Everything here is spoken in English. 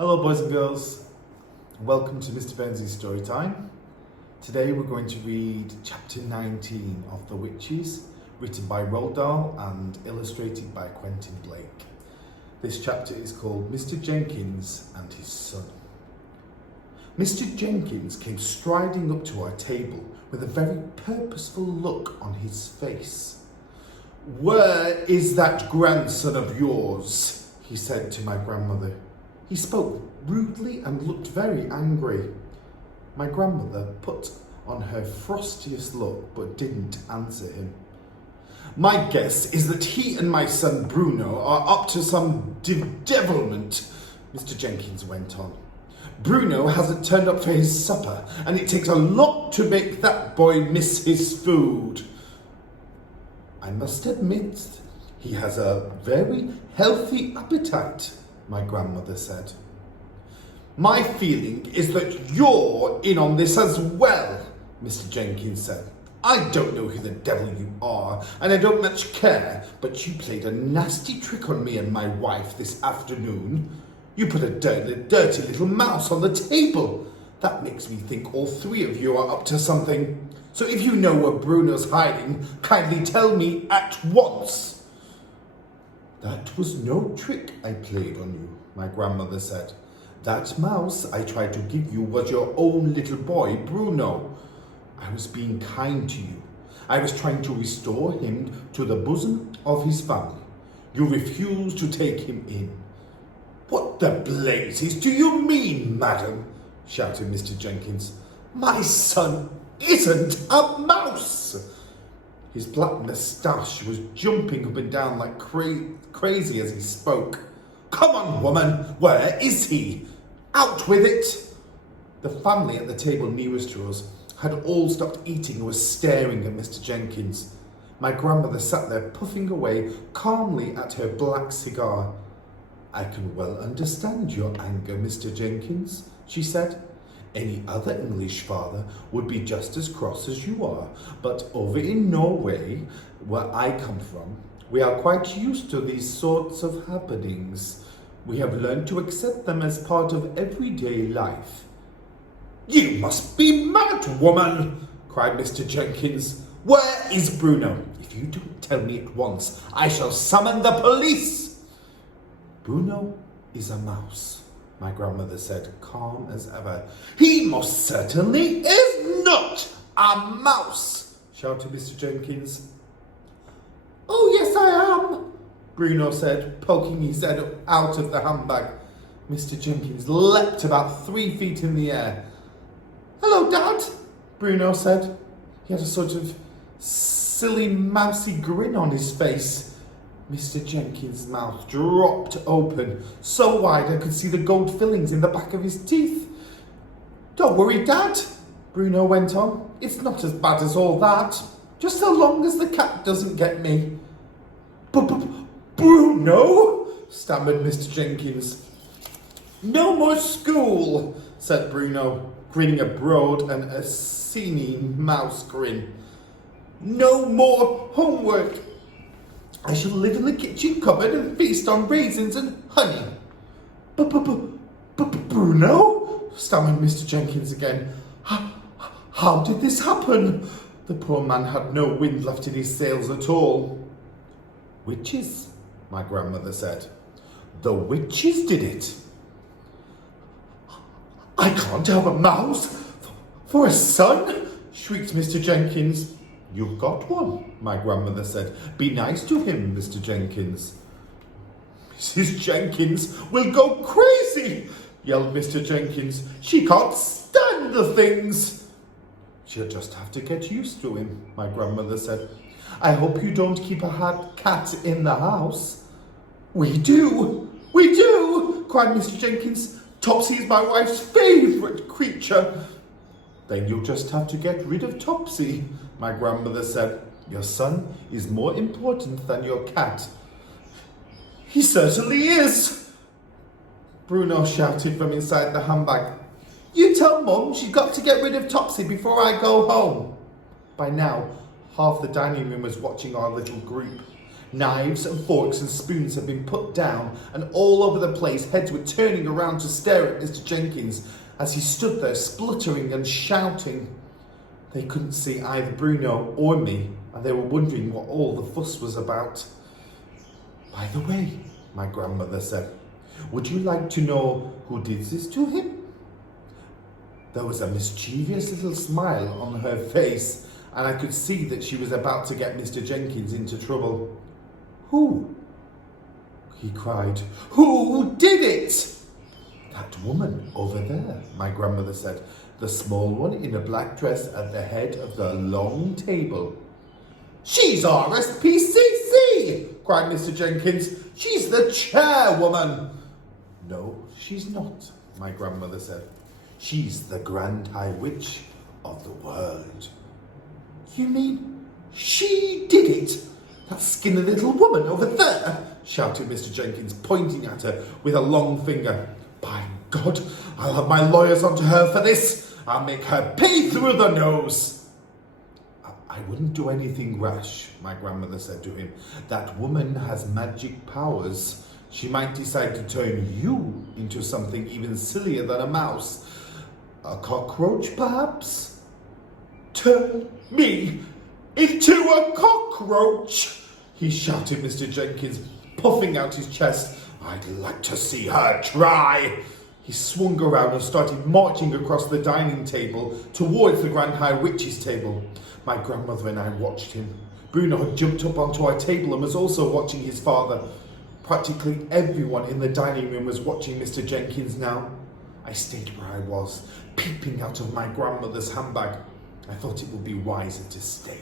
Hello boys and girls, welcome to Mr. Burnsley's Storytime. Today we're going to read chapter 19 of The Witches, written by Roald Dahl and illustrated by Quentin. This chapter is called Mr. Jenkins and His Son. Mr. Jenkins came striding up to our table with a very purposeful look on his face. "Where is that grandson of yours?" he said to my grandmother. He spoke rudely and looked very angry. My grandmother put on her frostiest look but didn't answer him. "My guess is that he and my son Bruno are up to some devilment," Mr. Jenkins went on. "Bruno hasn't turned up for his supper, and it takes a lot to make that boy miss his food. I must admit, he has a very healthy appetite," my grandmother said. "My feeling is that you're in on this as well," Mr. Jenkins said. "I don't know who the devil you are, and I don't much care, but you played a nasty trick on me and my wife this afternoon. You put a dirty little mouse on the table. That makes me think all three of you are up to something. So if you know where Bruno's hiding, kindly tell me at once." "That was no trick I played on you," my grandmother said. "That mouse I tried to give you was your own little boy, Bruno. I was being kind to you. I was trying to restore him to the bosom of his family. You refused to take him in." "What the blazes do you mean, madam?" shouted Mr. Jenkins. "My son isn't a mouse." His black moustache was jumping up and down like crazy as he spoke. "Come on, woman, where is he? Out with it!" The family at the table nearest to us had all stopped eating and was staring at Mr. Jenkins. My grandmother sat there puffing away calmly at her black cigar. "I can well understand your anger, Mr. Jenkins," she said. "Any other English father would be just as cross as you are, but over in Norway, where I come from, we are quite used to these sorts of happenings. We have learned to accept them as part of everyday life." "You must be mad, woman!" cried Mr. Jenkins. "Where is Bruno? If you don't tell me at once, I shall summon the police." "Bruno is a mouse," my grandmother said, calm as ever. "He most certainly is not a mouse!" shouted Mr. Jenkins. "Oh, yes, I am," Bruno said, poking his head out of the handbag. Mr. Jenkins leapt about 3 feet in the air. "Hello, Dad," Bruno said. He had a sort of silly, mousy grin on his face. Mr. Jenkins' mouth dropped open, so wide I could see the gold fillings in the back of his teeth. "Don't worry, Dad," Bruno went on. "It's not as bad as all that. Just so long as the cat doesn't get me." "Bruno?" stammered Mr. Jenkins. "No more school," said Bruno, grinning a broad and a seamy mouse grin. "No more homework. I shall live in the kitchen cupboard and feast on raisins and honey." "Bruno?" stammered Mr. Jenkins again. How did this happen?" The poor man had no wind left in his sails at all. "Witches," my grandmother said. "The witches did it." "I can't have a mouse for a son!" shrieked Mr. Jenkins. "You've got one," my grandmother said. "Be nice to him, Mr. Jenkins." "Mrs. Jenkins will go crazy!" yelled Mr. Jenkins. "She can't stand the things." "She'll just have to get used to him," my grandmother said. "I hope you don't keep a cat in the house." We do, cried Mr. Jenkins. "Topsy's my wife's favourite creature." "Then you'll just have to get rid of Topsy," my grandmother said. "Your son is more important than your cat." "He certainly is," Bruno shouted from inside the handbag. "You tell Mum she's got to get rid of Topsy before I go home." By now, half the dining room was watching our little group. Knives and forks and spoons had been put down, and all over the place heads were turning around to stare at Mr. Jenkins as he stood there spluttering and shouting. They couldn't see either Bruno or me, and they were wondering what all the fuss was about. "By the way," my grandmother said, "would you like to know who did this to him?" There was a mischievous little smile on her face, and I could see that she was about to get Mr. Jenkins into trouble. "Who?" he cried. "Who did it?" "That woman over there," my grandmother said. "The small one in a black dress at the head of the long table." "She's RSPCC!" cried Mr. Jenkins. "She's the chairwoman." "No, she's not," my grandmother said. "She's the Grand High Witch of the world." "You mean she did it? That skinny little woman over there?" shouted Mr. Jenkins, pointing at her with a long finger. "By God, I'll have my lawyers onto her for this. I'll make her pay through the nose." "I wouldn't do anything rash," my grandmother said to him. "That woman has magic powers. She might decide to turn you into something even sillier than a mouse. A cockroach, perhaps?" "Turn me into a cockroach!" he shouted, Mr. Jenkins, puffing out his chest. "I'd like to see her try." He swung around and started marching across the dining table towards the Grand High Witch's table. My grandmother and I watched him. Bruno had jumped up onto our table and was also watching his father. Practically everyone in the dining room was watching Mr. Jenkins now. I stayed where I was, peeping out of my grandmother's handbag. I thought it would be wiser to stay.